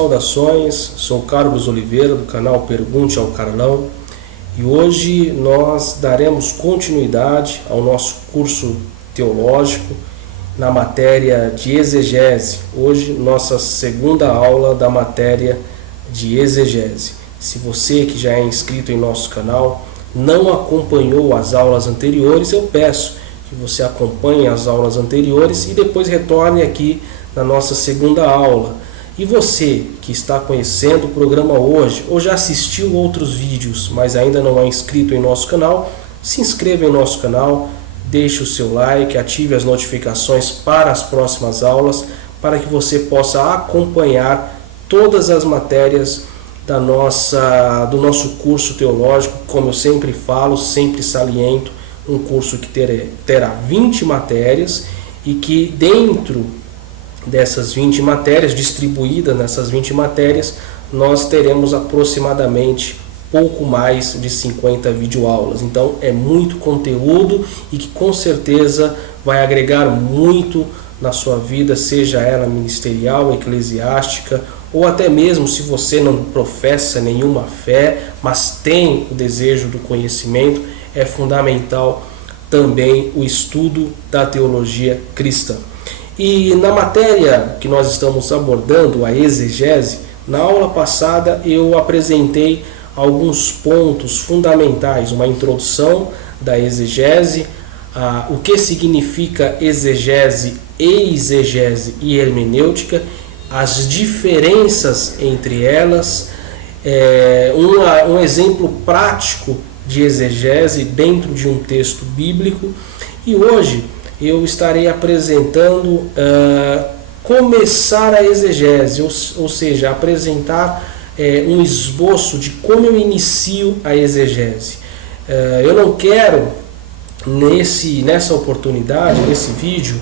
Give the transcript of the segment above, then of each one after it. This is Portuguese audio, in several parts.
saudações, sou Carlos Oliveira do canal Pergunte ao Carlão e hoje nós daremos continuidade ao nosso curso teológico na matéria de exegese. Hoje nossa segunda aula da matéria de exegese. Se você que já é inscrito em nosso canal não acompanhou as aulas anteriores, eu peço que você acompanhe as aulas anteriores e depois retorne aqui na nossa segunda aula. E você que está conhecendo o programa hoje ou já assistiu outros vídeos, mas ainda não é inscrito em nosso canal, se inscreva em nosso canal, deixe o seu like, ative as notificações para as próximas aulas, para que você possa acompanhar todas as matérias do nosso curso teológico. Como eu sempre falo, sempre saliento, um curso que terá 20 matérias e que dentro dessas 20 matérias, distribuídas nessas 20 matérias, nós teremos aproximadamente pouco mais de 50 videoaulas. Então é muito conteúdo e que com certeza vai agregar muito na sua vida, seja ela ministerial, eclesiástica, ou até mesmo se você não professa nenhuma fé, mas tem o desejo do conhecimento, é fundamental também o estudo da teologia cristã. E na matéria que nós estamos abordando, a exegese, na aula passada eu apresentei alguns pontos fundamentais, uma introdução da exegese, o que significa exegese, exegese e hermenêutica, as diferenças entre elas, um exemplo prático de exegese dentro de um texto bíblico. E hoje eu estarei apresentando começar a exegese, ou seja, apresentar um esboço de como eu inicio a exegese. Eu não quero, nessa oportunidade, nesse vídeo,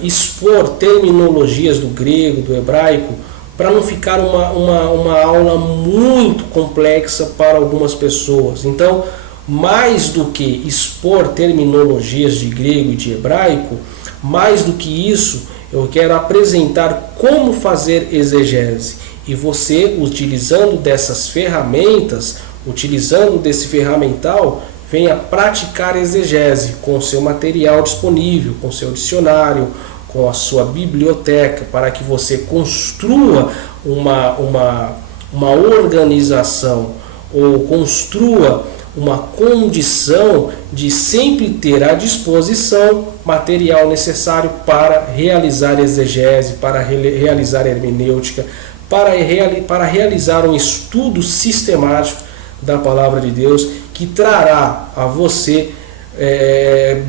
expor terminologias do grego, do hebraico, para não ficar uma aula muito complexa para algumas pessoas. Então, mais do que expor terminologias de grego e de hebraico, mais do que isso, eu quero apresentar como fazer exegese. E você, utilizando dessas ferramentas, utilizando desse ferramental, venha praticar exegese com o seu material disponível, com o seu dicionário, com a sua biblioteca, para que você construa uma organização ou construa uma condição de sempre ter à disposição material necessário para realizar exegese, para realizar hermenêutica, para realizar um estudo sistemático da palavra de Deus, que trará a você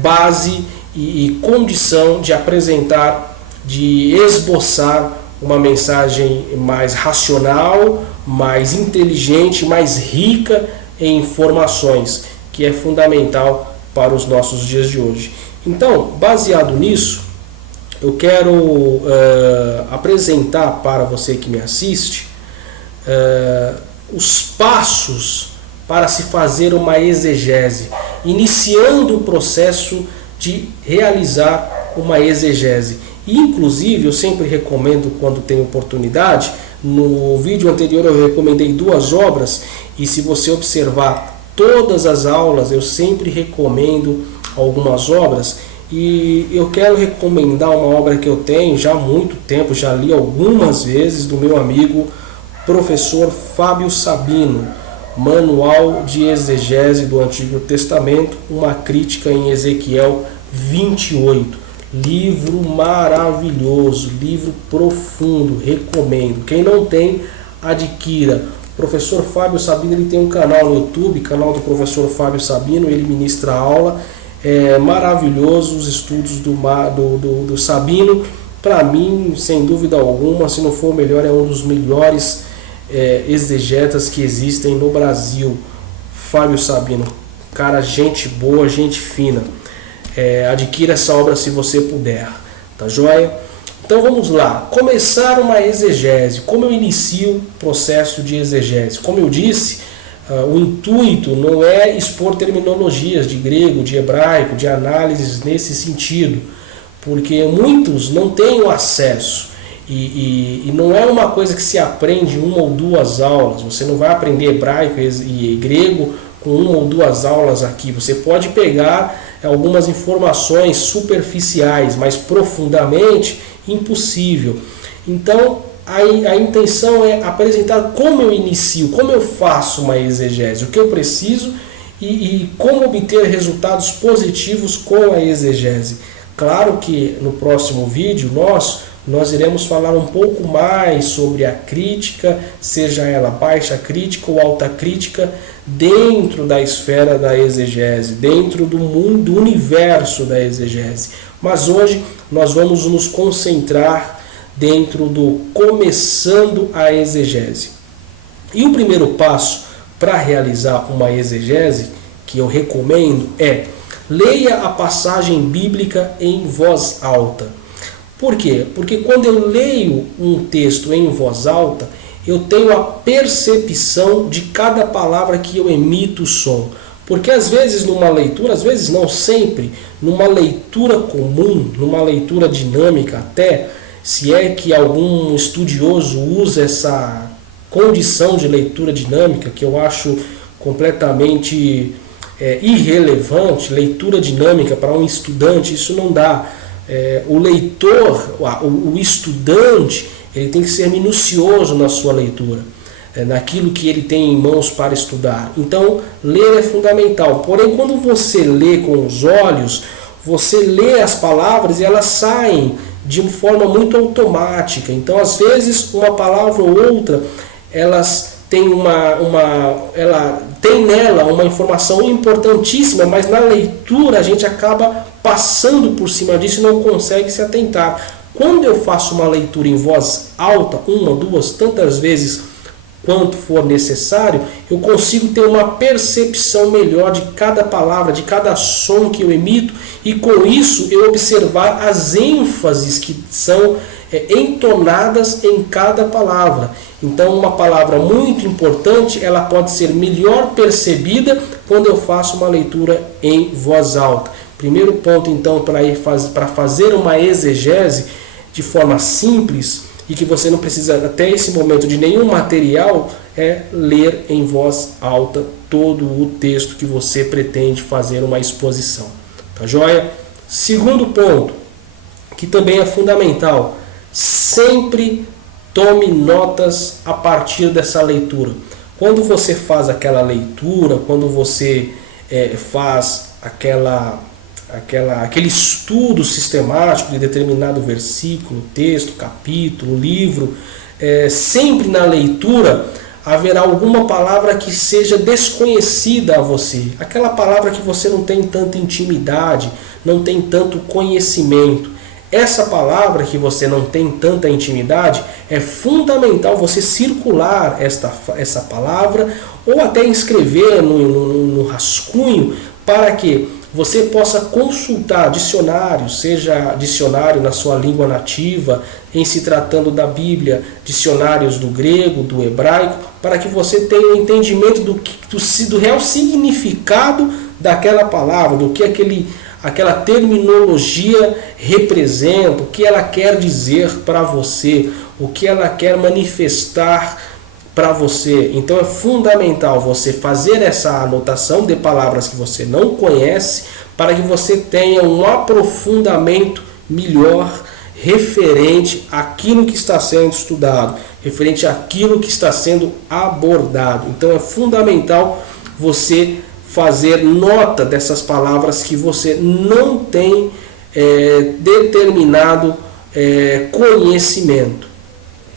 base e condição de apresentar, de esboçar uma mensagem mais racional, mais inteligente, mais rica em informações, que é fundamental para os nossos dias de hoje. Então, baseado nisso, eu quero apresentar para você que me assiste os passos para se fazer uma exegese, iniciando o processo de realizar uma exegese. E, inclusive, eu sempre recomendo, quando tem oportunidade, no vídeo anterior eu recomendei 2 obras, e se você observar todas as aulas, eu sempre recomendo algumas obras, e eu quero recomendar uma obra que eu tenho já há muito tempo, já li algumas vezes, do meu amigo professor Fábio Sabino, Manual de Exegese do Antigo Testamento, uma crítica em Ezequiel 28. Livro maravilhoso, livro profundo, recomendo. Quem não tem, adquira. O professor Fábio Sabino, ele tem um canal no YouTube, canal do professor Fábio Sabino, ele ministra aula. É maravilhoso os estudos do Sabino. Para mim, sem dúvida alguma, se não for o melhor, é um dos melhores exegetas que existem no Brasil. Fábio Sabino, cara, gente boa, gente fina. Adquira essa obra se você puder, tá joia? Então vamos lá, começar uma exegese. Como eu inicio o processo de exegese? Como eu disse, o intuito não é expor terminologias de grego, de hebraico, de análises nesse sentido, porque muitos não têm o acesso. E não é uma coisa que se aprende em uma ou duas aulas. Você não vai aprender hebraico e grego com uma ou duas aulas aqui. Você pode pegar algumas informações superficiais, mas profundamente impossível. Então a intenção é apresentar como eu inicio, como eu faço uma exegese, o que eu preciso e como obter resultados positivos com a exegese. Claro que no próximo vídeo nós iremos falar um pouco mais sobre a crítica, seja ela baixa crítica ou alta crítica, dentro da esfera da exegese, dentro do mundo, do universo da exegese. Mas hoje nós vamos nos concentrar dentro do começando a exegese. E o primeiro passo para realizar uma exegese, que eu recomendo, é leia a passagem bíblica em voz alta. Por quê? Porque quando eu leio um texto em voz alta, eu tenho a percepção de cada palavra que eu emito o som. Porque às vezes numa leitura, às vezes não sempre, numa leitura comum, numa leitura dinâmica até, se é que algum estudioso usa essa condição de leitura dinâmica, que eu acho completamente irrelevante, leitura dinâmica para um estudante, isso não dá. O leitor, o estudante, ele tem que ser minucioso na sua leitura, naquilo que ele tem em mãos para estudar. Então, ler é fundamental. Porém, quando você lê com os olhos, você lê as palavras e elas saem de uma forma muito automática. Então, às vezes, uma palavra ou outra, elas têm ela tem nela uma informação importantíssima, mas na leitura a gente acaba passando por cima disso e não consegue se atentar. Quando eu faço uma leitura em voz alta, uma, duas, tantas vezes quanto for necessário, eu consigo ter uma percepção melhor de cada palavra, de cada som que eu emito, e com isso eu observar as ênfases que são entonadas em cada palavra. Então, uma palavra muito importante, ela pode ser melhor percebida quando eu faço uma leitura em voz alta. Primeiro ponto, então, para fazer uma exegese de forma simples e que você não precisa até esse momento de nenhum material, é ler em voz alta todo o texto que você pretende fazer uma exposição. Tá joia? Segundo ponto, que também é fundamental, sempre tome notas a partir dessa leitura. Quando você faz aquela leitura, quando você faz aquele estudo sistemático de determinado versículo, texto, capítulo, livro, sempre na leitura haverá alguma palavra que seja desconhecida a você. Aquela palavra que você não tem tanta intimidade, não tem tanto conhecimento. Essa palavra que você não tem tanta intimidade, é fundamental você circular essa palavra ou até escrever no rascunho para que você possa consultar dicionários, seja dicionário na sua língua nativa, em se tratando da Bíblia, dicionários do grego, do hebraico, para que você tenha um entendimento do real significado daquela palavra, do que aquela terminologia representa, o que ela quer dizer para você, o que ela quer manifestar para você. Então é fundamental você fazer essa anotação de palavras que você não conhece, para que você tenha um aprofundamento melhor referente àquilo que está sendo estudado, referente àquilo que está sendo abordado. Então é fundamental você fazer nota dessas palavras que você não tem determinado conhecimento.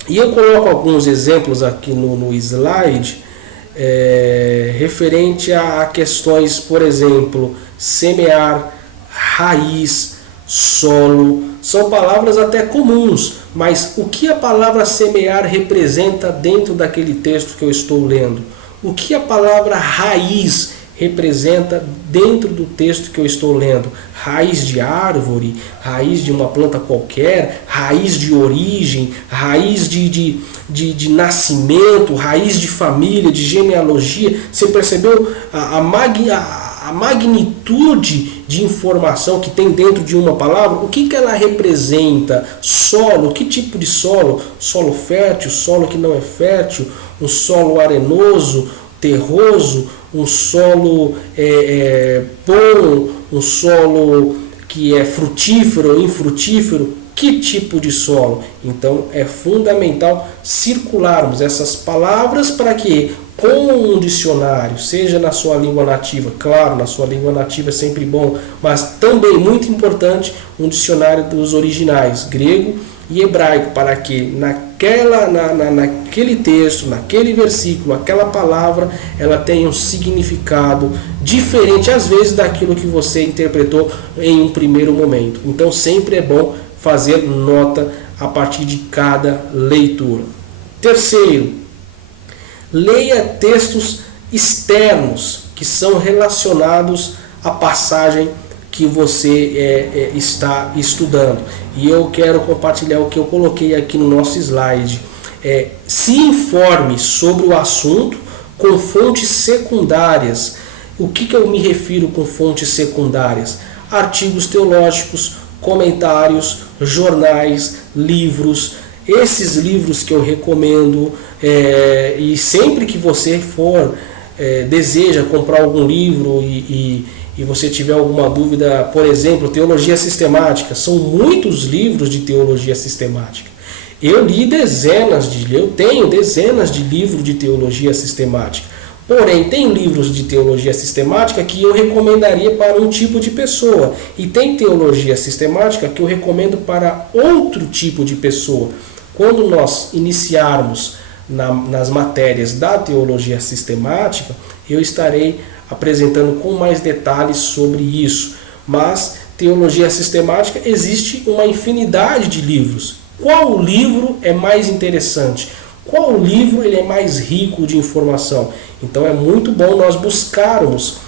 E eu coloco alguns exemplos aqui no slide referente a questões, por exemplo, semear, raiz, solo. São palavras até comuns, mas o que a palavra semear representa dentro daquele texto que eu estou lendo? O que a palavra raiz representa dentro do texto que eu estou lendo? Raiz de árvore, raiz de uma planta qualquer, raiz de origem, raiz de nascimento, raiz de família, de genealogia. Você percebeu a a magnitude de informação que tem dentro de uma palavra, o que ela representa? Solo, que tipo de solo? Solo fértil, solo que não é fértil, um solo arenoso, terroso, um solo bom, um solo que é frutífero ou infrutífero. Que tipo de solo? Então é fundamental circularmos essas palavras para que, com um dicionário, seja na sua língua nativa, claro, na sua língua nativa é sempre bom, mas também muito importante um dicionário dos originais, grego e hebraico, para que naquele texto, naquele versículo, aquela palavra, ela tenha um significado diferente, às vezes, daquilo que você interpretou em um primeiro momento. Então sempre é bom fazer nota a partir de cada leitura. Terceiro, leia textos externos que são relacionados à passagem que você está estudando. E eu quero compartilhar o que eu coloquei aqui no nosso slide. Se informe sobre o assunto com fontes secundárias. O que eu me refiro com fontes secundárias? Artigos teológicos, comentários, jornais, livros. Esses livros que eu recomendo, e sempre que você deseja comprar algum livro e você tiver alguma dúvida, por exemplo, teologia sistemática, são muitos livros de teologia sistemática. Eu tenho dezenas de livros de teologia sistemática. Porém, tem livros de teologia sistemática que eu recomendaria para um tipo de pessoa. E tem teologia sistemática que eu recomendo para outro tipo de pessoa. Quando nós iniciarmos nas matérias da teologia sistemática, eu estarei apresentando com mais detalhes sobre isso. Mas teologia sistemática existe uma infinidade de livros. Qual livro é mais interessante? Qual livro ele é mais rico de informação? Então é muito bom nós buscarmos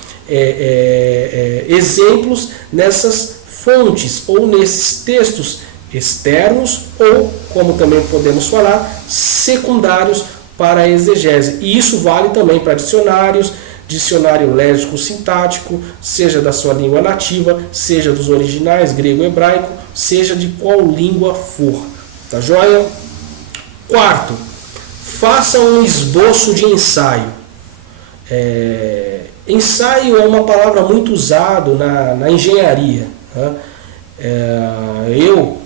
exemplos nessas fontes ou nesses textos externos ou, como também podemos falar, secundários para a exegese. E isso vale também para dicionários, dicionário léxico-sintático, seja da sua língua nativa, seja dos originais, grego e hebraico, seja de qual língua for. Tá joia? Quarto, faça um esboço de ensaio. Ensaio é uma palavra muito usada na engenharia. Né? Eu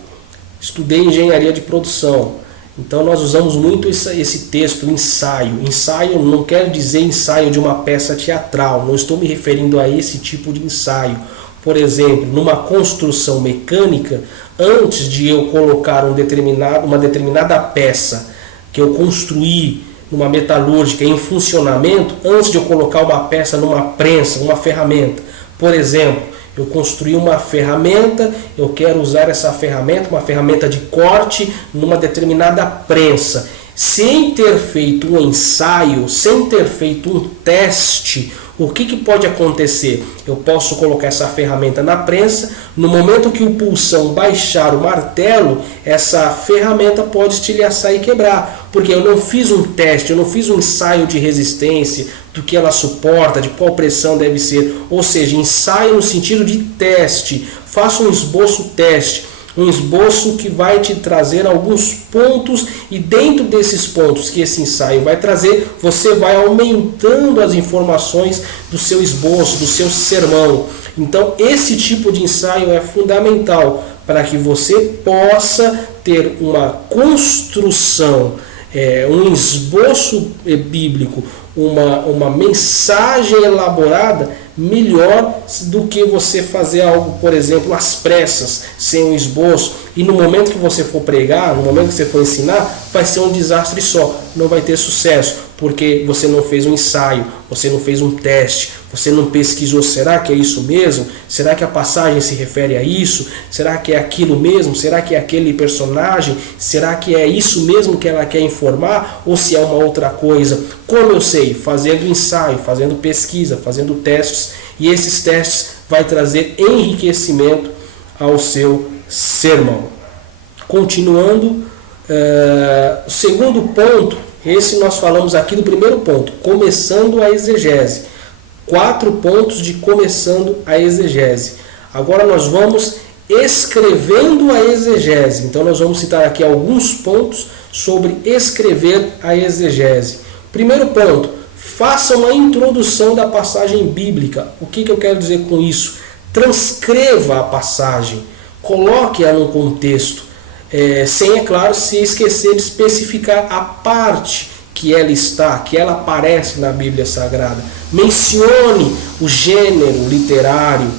estudei engenharia de produção, então nós usamos muito esse texto, ensaio. Ensaio não quer dizer ensaio de uma peça teatral, não estou me referindo a esse tipo de ensaio. Por exemplo, numa construção mecânica, antes de eu colocar uma determinada peça que eu construí numa metalúrgica em funcionamento, antes de eu colocar uma peça numa prensa, uma ferramenta. Por exemplo, eu construí uma ferramenta, eu quero usar essa ferramenta, uma ferramenta de corte, numa determinada prensa. Sem ter feito um ensaio, sem ter feito um teste, o que pode acontecer? Eu posso colocar essa ferramenta na prensa, no momento que o pulsão baixar o martelo, essa ferramenta pode estilhaçar e quebrar, porque eu não fiz um teste, eu não fiz um ensaio de resistência, do que ela suporta, de qual pressão deve ser, ou seja, ensaio no sentido de teste, faça um esboço teste. Um esboço que vai te trazer alguns pontos, e dentro desses pontos que esse ensaio vai trazer, você vai aumentando as informações do seu esboço, do seu sermão. Então esse tipo de ensaio é fundamental para que você possa ter uma construção, um esboço bíblico, uma mensagem elaborada melhor do que você fazer algo, por exemplo, às pressas, sem um esboço, e no momento que você for pregar, no momento que você for ensinar, vai ser um desastre só, não vai ter sucesso, porque você não fez um ensaio, você não fez um teste, você não pesquisou, será que é isso mesmo? Será que a passagem se refere a isso? Será que é aquilo mesmo? Será que é aquele personagem? Será que é isso mesmo que ela quer informar? Ou se é uma outra coisa? Como eu sei? Fazendo ensaio, fazendo pesquisa, fazendo testes, e esses testes vai trazer enriquecimento ao seu sermão. Continuando, o segundo ponto, esse nós falamos aqui do primeiro ponto, começando a exegese. 4 pontos de começando a exegese. Agora nós vamos escrevendo a exegese. Então nós vamos citar aqui alguns pontos sobre escrever a exegese. Primeiro ponto, faça uma introdução da passagem bíblica. O que eu quero dizer com isso? Transcreva a passagem, coloque-a no contexto, sem, é claro, se esquecer de especificar a parte que ela está, que ela aparece na Bíblia Sagrada. Mencione o gênero literário,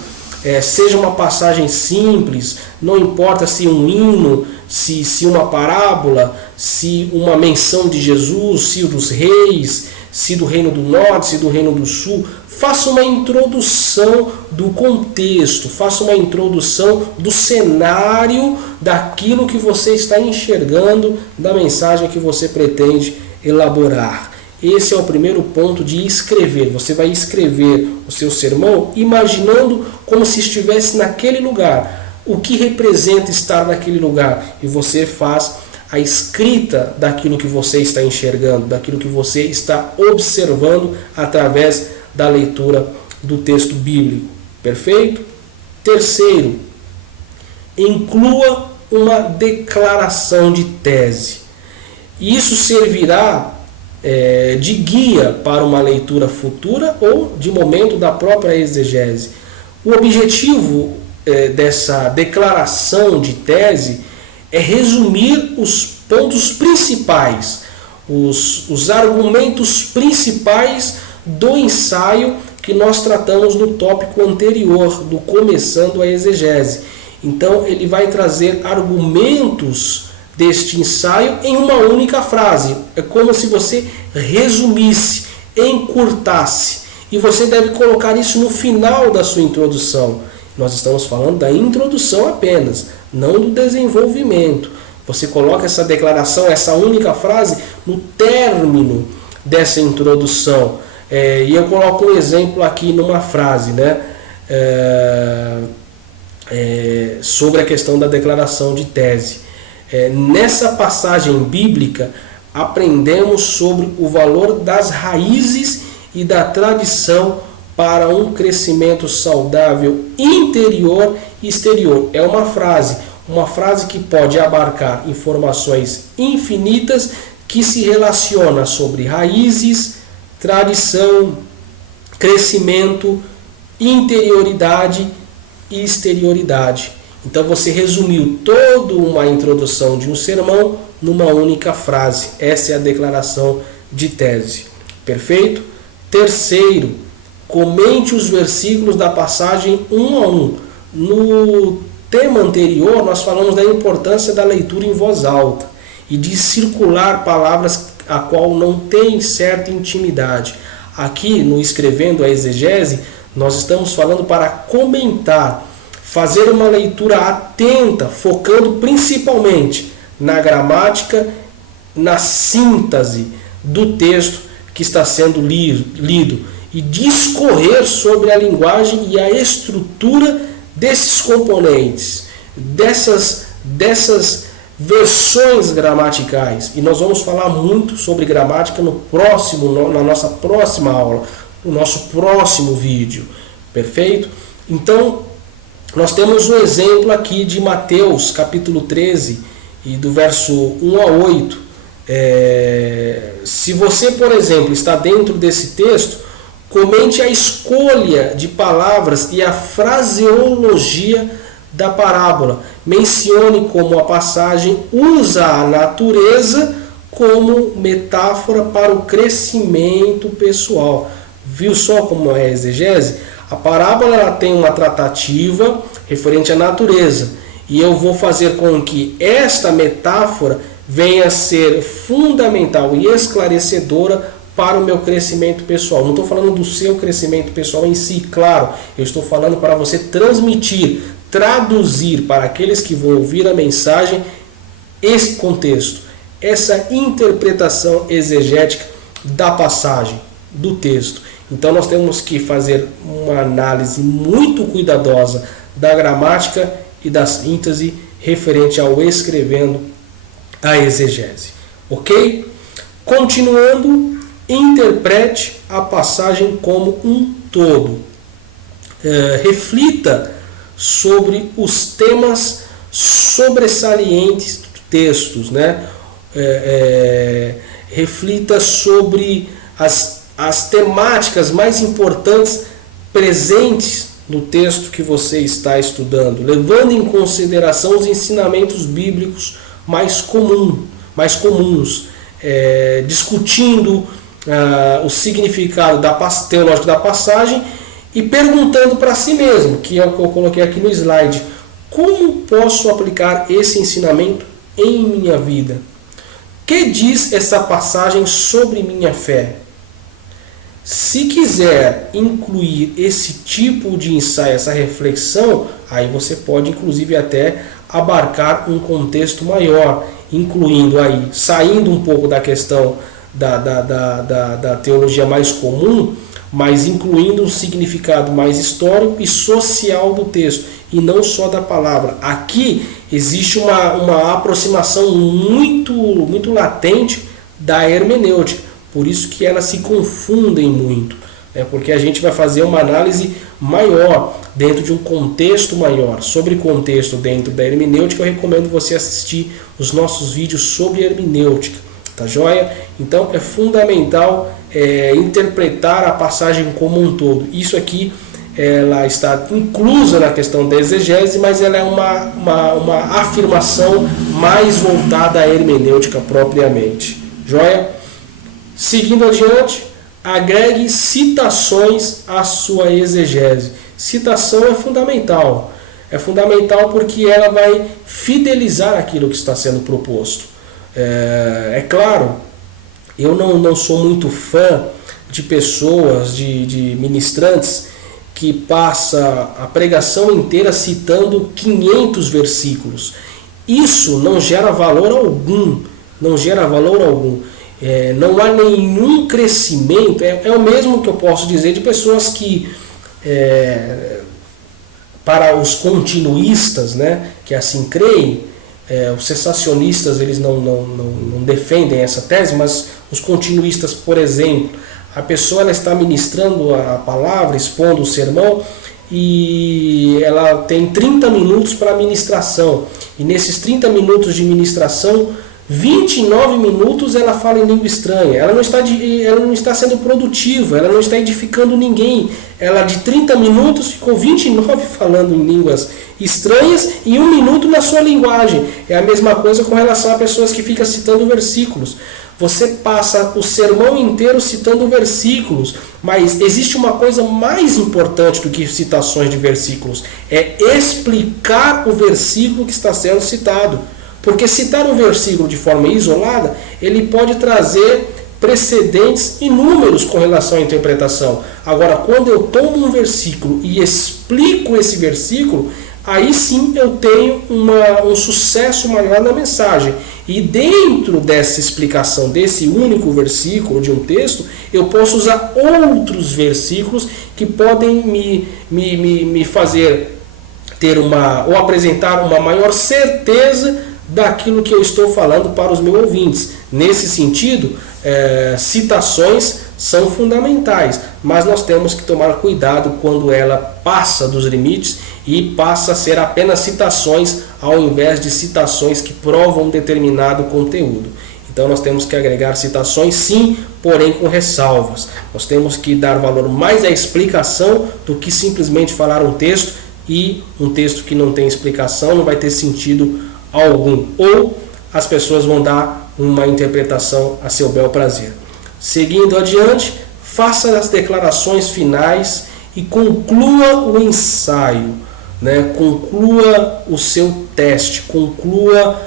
seja uma passagem simples, não importa se um hino, se uma parábola, se uma menção de Jesus, se dos reis, se do reino do norte, se do reino do sul. Faça uma introdução do contexto, faça uma introdução do cenário, daquilo que você está enxergando, da mensagem que você pretende elaborar. Esse é o primeiro ponto de escrever. Você vai escrever o seu sermão imaginando como se estivesse naquele lugar. O que representa estar naquele lugar? E você faz a escrita daquilo que você está enxergando, daquilo que você está observando através da leitura do texto bíblico. Perfeito? Terceiro, inclua uma declaração de tese. Isso servirá de guia para uma leitura futura ou de momento da própria exegese. O objetivo dessa declaração de tese é resumir os pontos principais, os argumentos principais do ensaio que nós tratamos no tópico anterior, do começando a exegese. Então ele vai trazer argumentos deste ensaio em uma única frase. É como se você resumisse, encurtasse. E você deve colocar isso no final da sua introdução. Nós estamos falando da introdução apenas, não do desenvolvimento. Você coloca essa declaração, essa única frase, no término dessa introdução. E eu coloco um exemplo aqui numa frase, né? Sobre a questão da declaração de tese. Nessa passagem bíblica, aprendemos sobre o valor das raízes e da tradição para um crescimento saudável interior e exterior. É uma frase que pode abarcar informações infinitas que se relaciona sobre raízes, tradição, crescimento, interioridade e exterioridade. Então você resumiu toda uma introdução de um sermão numa única frase. Essa é a declaração de tese. Perfeito? Terceiro, comente os versículos da passagem um a um. No tema anterior, nós falamos da importância da leitura em voz alta e de circular palavras a qual não tem certa intimidade. Aqui, no Escrevendo a Exegese, nós estamos falando para comentar, fazer uma leitura atenta, focando principalmente na gramática, na síntese do texto que está sendo lido e discorrer sobre a linguagem e a estrutura desses componentes, dessas versões gramaticais. E nós vamos falar muito sobre gramática na nossa próxima aula, no nosso próximo vídeo. Perfeito? Então, nós temos um exemplo aqui de Mateus, capítulo 13, e do verso 1 a 8. Se você, por exemplo, está dentro desse texto, comente a escolha de palavras e a fraseologia da parábola. Mencione como a passagem usa a natureza como metáfora para o crescimento pessoal. Viu só como é a exegese? A parábola ela tem uma tratativa referente à natureza. E eu vou fazer com que esta metáfora venha a ser fundamental e esclarecedora para o meu crescimento pessoal. Não estou falando do seu crescimento pessoal em si, claro. Eu estou falando para você transmitir, traduzir para aqueles que vão ouvir a mensagem esse contexto, essa interpretação exegética da passagem, do texto. Então nós temos que fazer uma análise muito cuidadosa da gramática e da síntese referente ao escrevendo a exegese. Ok? Continuando, interprete a passagem como um todo. Reflita sobre os temas sobressalientes dos textos, né? Reflita sobre as temáticas mais importantes presentes no texto que você está estudando, levando em consideração os ensinamentos bíblicos mais comuns, discutindo o significado teológico da passagem e perguntando para si mesmo, que é o que eu coloquei aqui no slide, como posso aplicar esse ensinamento em minha vida? O que diz essa passagem sobre minha fé? Se quiser incluir esse tipo de ensaio, essa reflexão, aí você pode inclusive até abarcar um contexto maior, incluindo aí, saindo um pouco da questão da teologia mais comum, mas incluindo um significado mais histórico e social do texto, e não só da palavra. Aqui existe uma aproximação muito latente da hermenêutica, por isso que elas se confundem muito, né? Porque a gente vai fazer uma análise maior, dentro de um contexto maior. Sobre contexto dentro da hermenêutica, eu recomendo você assistir os nossos vídeos sobre hermenêutica, tá joia? Então é fundamental interpretar a passagem como um todo. Isso aqui ela está inclusa na questão da exegese, mas ela é uma afirmação mais voltada à hermenêutica propriamente. Joia? Seguindo adiante, agregue citações à sua exegese. Citação é fundamental. É fundamental porque ela vai fidelizar aquilo que está sendo proposto. É claro, eu não sou muito fã de pessoas, de ministrantes, que passa a pregação inteira citando 500 versículos. Isso não gera valor algum. Não gera valor algum. Não há nenhum crescimento. É o mesmo que eu posso dizer de pessoas que, para os continuistas, né, que assim creem, os cessacionistas eles não defendem essa tese, mas os continuistas, por exemplo, a pessoa ela está ministrando a palavra, expondo o sermão, e ela tem 30 minutos para ministração, e nesses 30 minutos de ministração, 29 minutos ela fala em língua estranha. Ela não está sendo produtiva, ela não está edificando ninguém. Ela de 30 minutos ficou 29 falando em línguas estranhas e 1 minuto na sua linguagem. É a mesma coisa com relação a pessoas que ficam citando versículos. Você passa o sermão inteiro citando versículos, mas existe uma coisa mais importante do que citações de versículos: é explicar o versículo que está sendo citado. Porque citar um versículo de forma isolada, ele pode trazer precedentes inúmeros com relação à interpretação. Agora, quando eu tomo um versículo e explico esse versículo, aí sim eu tenho um sucesso maior na mensagem. E dentro dessa explicação desse único versículo de um texto, eu posso usar outros versículos que podem me fazer ter ou apresentar uma maior certeza daquilo que eu estou falando para os meus ouvintes. Nesse sentido, citações são fundamentais, mas nós temos que tomar cuidado quando ela passa dos limites e passa a ser apenas citações ao invés de citações que provam um determinado conteúdo. Então nós temos que agregar citações sim, porém com ressalvas. Nós temos que dar valor mais à explicação do que simplesmente falar um texto, e um texto que não tem explicação não vai ter sentido algum, ou as pessoas vão dar uma interpretação a seu bel prazer. Seguindo adiante, faça as declarações finais e conclua o ensaio, né? Conclua o seu teste, conclua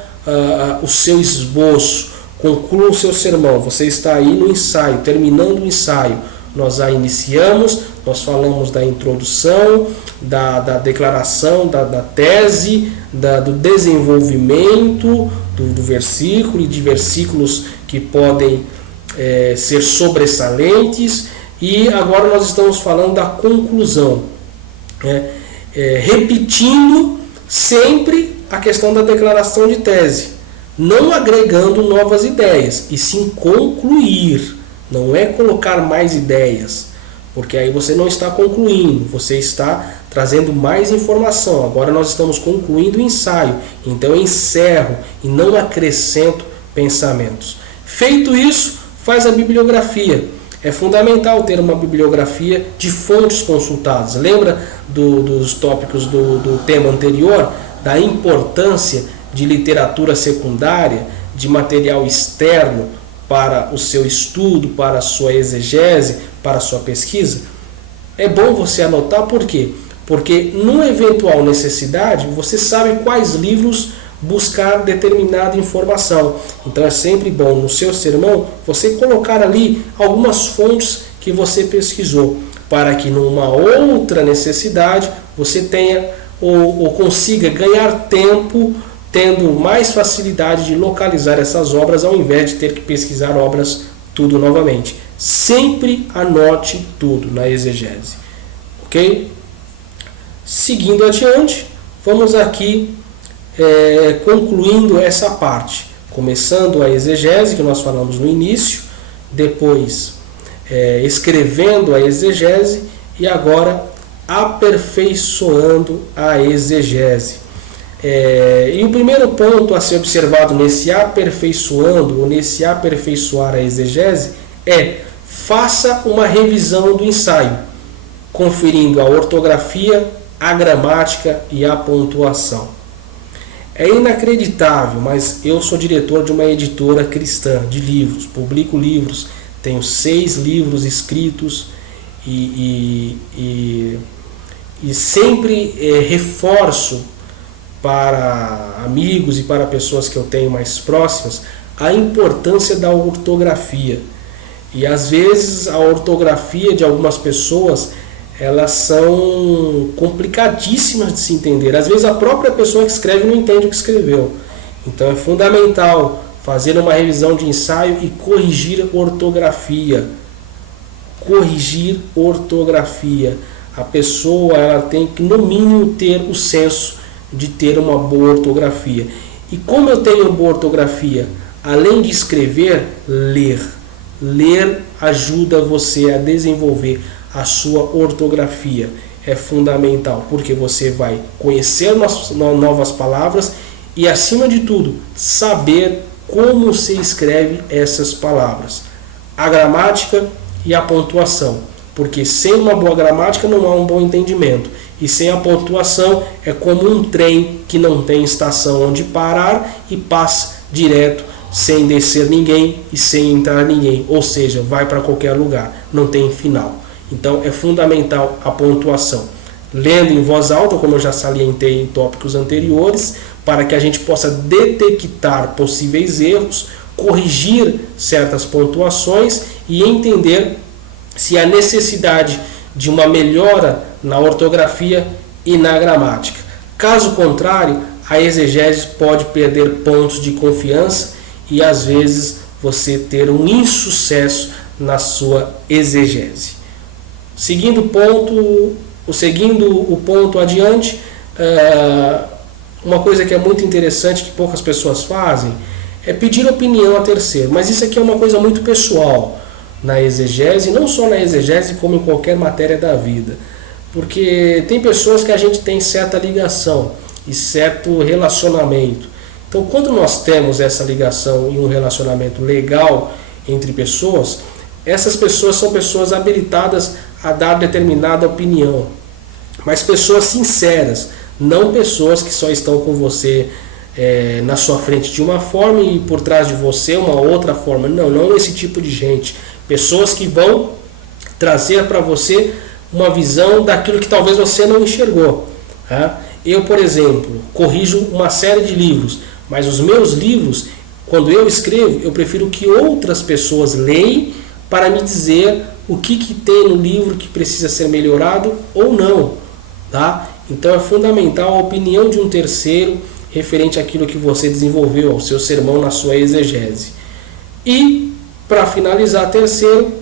o seu esboço, conclua o seu sermão. Você está aí no ensaio, terminando o ensaio. Nós já iniciamos, nós falamos da introdução, da declaração, da tese, do desenvolvimento do versículo e de versículos que podem ser sobressalentes. E agora nós estamos falando da conclusão, repetindo sempre a questão da declaração de tese, não agregando novas ideias, e sim concluir. não é colocar mais ideias, porque aí você não está concluindo, você está trazendo mais informação. Agora nós estamos concluindo o ensaio, então eu encerro e não acrescento pensamentos. Feito isso, faz a bibliografia. É fundamental ter uma bibliografia de fontes consultadas. Lembra dos tópicos do tema anterior, da importância de literatura secundária, de material externo para o seu estudo, para a sua exegese, para a sua pesquisa? É bom você anotar, por quê? Porque numa eventual necessidade, você sabe quais livros buscar determinada informação. Então é sempre bom no seu sermão você colocar ali algumas fontes que você pesquisou, para que numa outra necessidade você tenha ou consiga ganhar tempo, tendo mais facilidade de localizar essas obras, ao invés de ter que pesquisar obras tudo novamente. Sempre anote tudo na exegese, ok? Seguindo adiante, vamos aqui concluindo essa parte, começando a exegese que nós falamos no início, depois escrevendo a exegese e agora aperfeiçoando a exegese. E o primeiro ponto a ser observado nesse aperfeiçoando ou nesse aperfeiçoar a exegese é: faça uma revisão do ensaio, conferindo a ortografia, a gramática e a pontuação. É inacreditável, mas eu sou diretor de uma editora cristã de livros, publico livros, tenho 6 livros escritos e sempre reforço para amigos e para pessoas que eu tenho mais próximas a importância da ortografia. E às vezes a ortografia de algumas pessoas, elas são complicadíssimas de se entender. Às vezes a própria pessoa que escreve não entende o que escreveu. Então é fundamental fazer uma revisão de ensaio e corrigir ortografia. Corrigir ortografia. A pessoa ela tem que, no mínimo, ter o senso de ter uma boa ortografia. E como eu tenho boa ortografia? Além de escrever, ler. Ler ajuda você a desenvolver a sua ortografia. É fundamental, porque você vai conhecer novas palavras e, acima de tudo, saber como se escreve essas palavras. A gramática e a pontuação, porque sem uma boa gramática não há um bom entendimento, e sem a pontuação é como um trem que não tem estação onde parar e passa direto sem descer ninguém e sem entrar ninguém, ou seja, vai para qualquer lugar, não tem final. Então é fundamental a pontuação. Lendo em voz alta, como eu já salientei em tópicos anteriores, para que a gente possa detectar possíveis erros, corrigir certas pontuações e entender se há necessidade de uma melhora na ortografia e na gramática. Caso contrário, a exegese pode perder pontos de confiança e às vezes você ter um insucesso na sua exegese. Seguindo o ponto adiante, uma coisa que é muito interessante, que poucas pessoas fazem, é pedir opinião a terceiro. Mas isso aqui é uma coisa muito pessoal na exegese, não só na exegese, como em qualquer matéria da vida. Porque tem pessoas que a gente tem certa ligação e certo relacionamento. Então, quando nós temos essa ligação e um relacionamento legal entre pessoas, essas pessoas são pessoas habilitadas a dar determinada opinião, mas pessoas sinceras, não pessoas que só estão com você na sua frente de uma forma e por trás de você uma outra forma. Não esse tipo de gente. Pessoas que vão trazer para você uma visão daquilo que talvez você não enxergou. Eu, por exemplo, corrijo uma série de livros, mas os meus livros, quando eu escrevo, eu prefiro que outras pessoas leem para me dizer o que tem no livro que precisa ser melhorado ou não. Então é fundamental a opinião de um terceiro referente àquilo que você desenvolveu, ao seu sermão, na sua exegese. E, para finalizar, terceiro,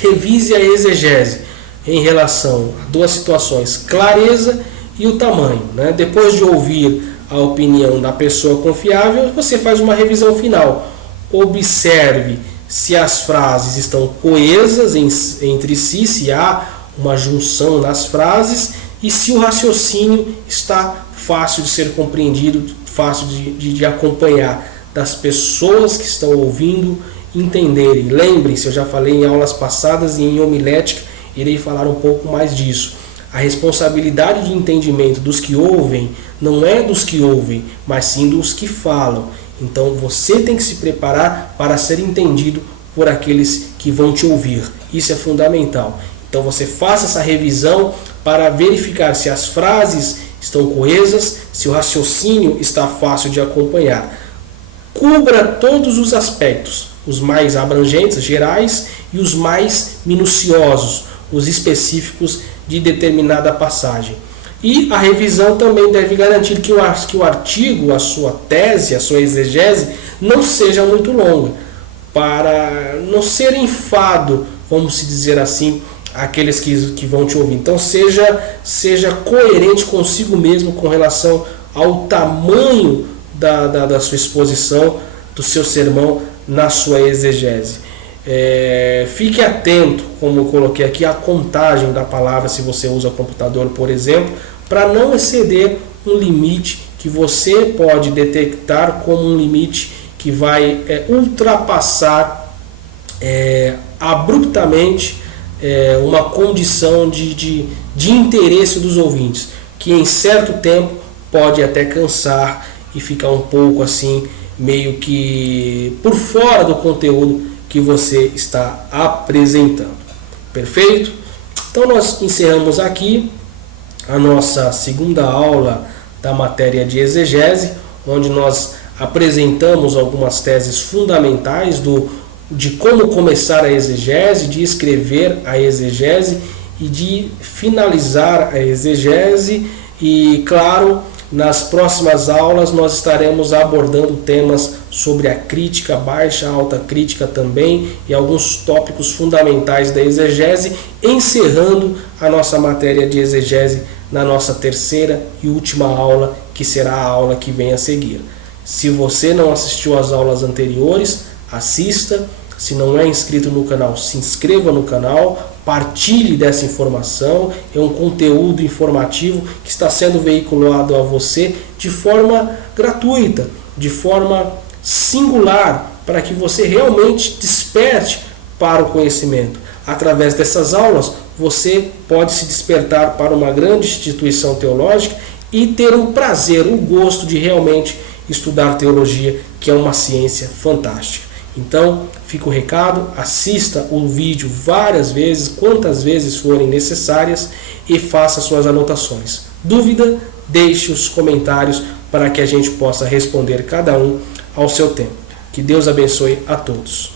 revise a exegese em relação a duas situações: clareza e o tamanho. Depois de ouvir a opinião da pessoa confiável, você faz uma revisão final. Observe se as frases estão coesas entre si, se há uma junção nas frases e se o raciocínio está fácil de ser compreendido, fácil de acompanhar, das pessoas que estão ouvindo entenderem. Lembrem-se, eu já falei em aulas passadas e em homilética irei falar um pouco mais disso. A responsabilidade de entendimento dos que ouvem não é dos que ouvem, mas sim dos que falam. Então você tem que se preparar para ser entendido por aqueles que vão te ouvir. Isso é fundamental. Então você faça essa revisão para verificar se as frases estão coesas, se o raciocínio está fácil de acompanhar. Cubra todos os aspectos, os mais abrangentes, gerais, e os mais minuciosos, os específicos de determinada passagem. E a revisão também deve garantir que o artigo, a sua tese, a sua exegese, não seja muito longa, para não ser enfado, vamos dizer assim, aqueles que vão te ouvir. Então seja coerente consigo mesmo com relação ao tamanho da sua exposição, do seu sermão na sua exegese. Fique atento, como eu coloquei aqui, à contagem da palavra, se você usa computador, por exemplo, para não exceder um limite que você pode detectar como um limite que vai ultrapassar abruptamente uma condição de interesse dos ouvintes, que em certo tempo pode até cansar e ficar um pouco assim, meio que por fora do conteúdo que você está apresentando. Perfeito? Então nós encerramos aqui a nossa segunda aula da matéria de exegese, onde nós apresentamos algumas teses fundamentais de como começar a exegese, de escrever a exegese e de finalizar a exegese. E claro, nas próximas aulas nós estaremos abordando temas sobre a crítica, baixa, alta crítica também, e alguns tópicos fundamentais da exegese, encerrando a nossa matéria de exegese na nossa terceira e última aula, que será a aula que vem a seguir. Se você não assistiu às aulas anteriores, assista. Se não é inscrito no canal, se inscreva no canal, partilhe dessa informação. É um conteúdo informativo que está sendo veiculado a você de forma gratuita, de forma singular, para que você realmente desperte para o conhecimento. Através dessas aulas, você pode se despertar para uma grande instituição teológica e ter o prazer, o gosto de realmente estudar teologia, que é uma ciência fantástica. Então, fica o recado, assista o vídeo várias vezes, quantas vezes forem necessárias, e faça suas anotações. Dúvida? Deixe os comentários para que a gente possa responder cada um ao seu tempo. Que Deus abençoe a todos.